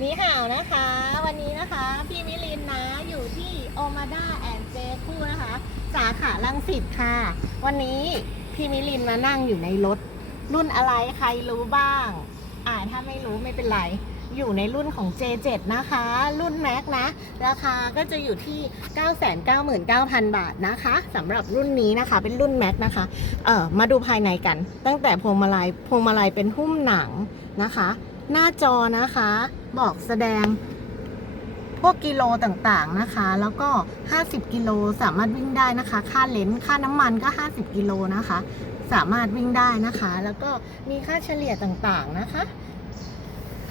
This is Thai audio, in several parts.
นี่ห่าวนะคะ วันนี้นะคะ พี่มิลินนะอยู่ที่โอมาด้าแอนเจคู่นะคะ สาขาลังสิตค่ะ วันนี้พี่มิลินมานั่งอยู่ในรถ รุ่นอะไรใครรู้บ้าง อ่าถ้าไม่รู้ไม่เป็นไร อยู่ในรุ่นของ J7 นะคะ รุ่น Max นะ ราคาก็จะอยู่ที่ 999,000 บาทนะคะสำหรับรุ่นนี้นะคะ เป็นรุ่น Max นะคะเออมาดูภายในกัน ตั้งแต่พวงมาลัยพวงมาลัยเป็นหุ้มหนังนะคะ หน้าจอนะคะ บอกแสดง พวกกิโลต่างๆนะคะ แล้วก็ 50 กิโลสามารถวิ่งได้นะคะ ค่าเลนส์ค่าน้ำมันก็ 50 กิโลนะคะ สามารถวิ่งได้นะคะ แล้วก็มีค่าเฉลี่ยต่างๆนะคะ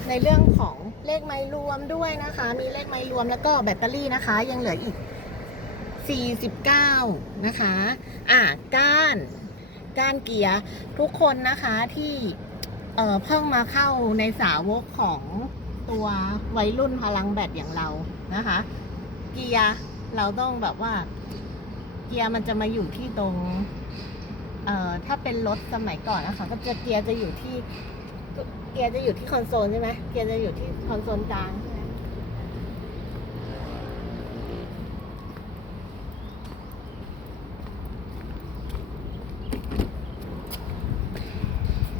ในเรื่องของเลขไม้รวมด้วยนะคะ มีเลขไม้รวมแล้วก็แบตเตอรี่นะคะ ยังเหลืออีก 49 นะคะ อะก้าน ก้านเกียร์ทุกคนนะคะที่ เอ่อเพิ่งมาเข้าในสาวกของตัววัยรุ่นพลังแบตอย่างเรานะคะ เกียร์เราต้องแบบว่า เกียร์มันจะมาอยู่ที่ตรงเอ่อถ้าเป็นรถสมัยก่อนนะคะก็จะเกียร์จะอยู่ที่ เกียร์จะอยู่ที่คอนโซลใช่ไหมเกียร์จะอยู่ที่คอนโซลกลางใช่ไหม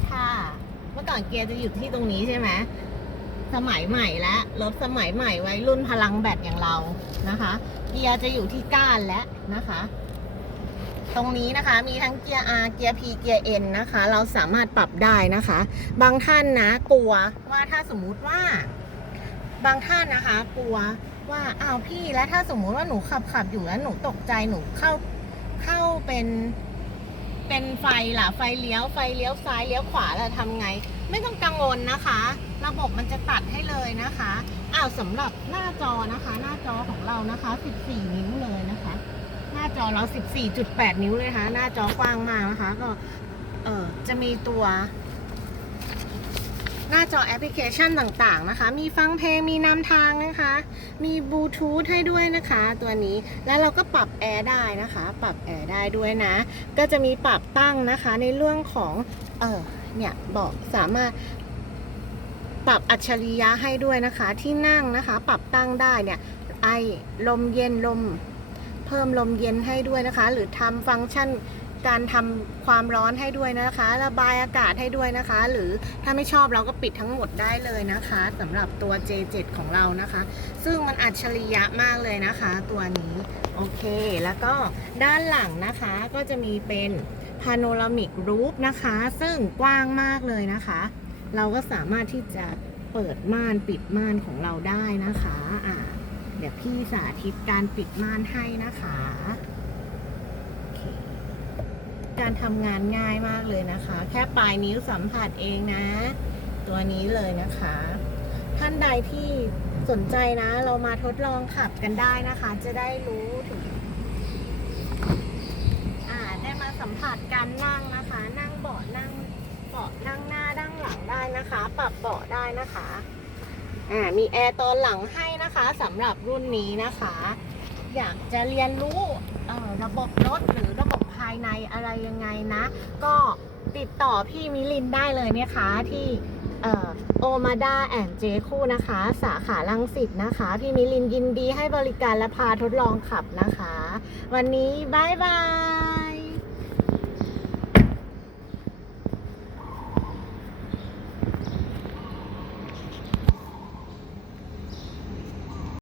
ค่ะเมื่อ ก่อนเกียร์จะอยู่ที่ตรงนี้ใช่ไหมสมัยใหม่แล้วรถสมัยใหม่ไว้รุ่นพลังแบตอย่างเรานะคะ เกียร์จะอยู่ที่ก้านแล้วนะคะ ตรงนี้นะคะมีทั้งเกียร์ R เกียร์ P เกียร์ N นะคะ เราสามารถปรับได้นะคะ บางท่านนะกลัวว่าถ้าสมมุติว่า บางท่านนะคะกลัวว่าอ้าวพี่แล้วถ้าสมมุติว่าหนูขับขับอยู่แล้วหนูตกใจหนูเข้าเข้าเป็นเป็นไฟล่ะไฟเลี้ยวไฟเลี้ยวซ้ายเลี้ยวขวาล่ะทำไง ไม่ต้องกังวลนะคะ ระบบมันจะตัดให้เลยนะคะอ้าวสำหรับหน้าจอนะคะ หน้าจอของเรานะคะ 14 นิ้วเลยนะคะ หน้าจอเรา 14.8 นิ้วเลยนะคะหน้าจอกว้างมากนะคะ ก็เออจะมีตัว หน้าจอแอปพลิเคชันต่างๆนะคะ มีฟังเพลงมีนำทางนะคะ มีบลูทูธให้ด้วยนะคะ ตัวนี้แล้วเราก็ปรับแอร์ได้นะคะ ปรับแอร์ได้ด้วยนะ ก็จะมีปรับตั้งนะคะในเรื่องของเออ เนี่ยบอกสามารถปรับอัจฉริยะให้ด้วยนะคะ ที่นั่งนะคะ ปรับตั้งได้เนี่ยไอลมเย็นลม เพิ่มลมเย็นให้ด้วยนะคะ หรือทำฟังก์ชันการทำความร้อนให้ด้วยนะคะ ระบายอากาศให้ด้วยนะคะ หรือถ้าไม่ชอบเราก็ปิดทั้งหมดได้เลยนะคะสำหรับตัว J7 ของเรานะคะ ซึ่งมันอัจฉริยะมากเลยนะคะ ตัวนี้ โอเค แล้วก็ด้านหลังนะคะก็จะมีเป็น พาโนรามิกรูฟนะคะ ซึ่งกว้างมากเลยนะคะ เราก็สามารถที่จะเปิดม่านปิดม่านของเราได้นะคะอ่าเดี๋ยวพี่สาธิตการปิดม่านให้นะคะ การทำงานง่ายมากเลยนะคะ แค่ปลายนิ้วสัมผัสเองนะ ตัวนี้เลยนะคะ ท่านใดที่สนใจนะ เรามาทดลองขับกันได้นะคะ จะได้รู้ถึง สัมผัสการนั่งนะคะ นั่งเบาะนั่งเบาะนั่งหน้านั่งหลังได้นะคะ ปรับเบาะได้นะคะอ่ามีแอร์ตอนหลังให้นะคะสำหรับรุ่นนี้นะคะ อยากจะเรียนรู้ระบบรถหรือระบบภายในอะไรยังไงนะ ก็ติดต่อพี่มิลินได้เลยนะคะที่โอมาดาแอนเจคู่นะคะ สาขาลังสิตนะคะ พี่มิลินยินดีให้บริการและพาทดลองขับนะคะ วันนี้บายบาย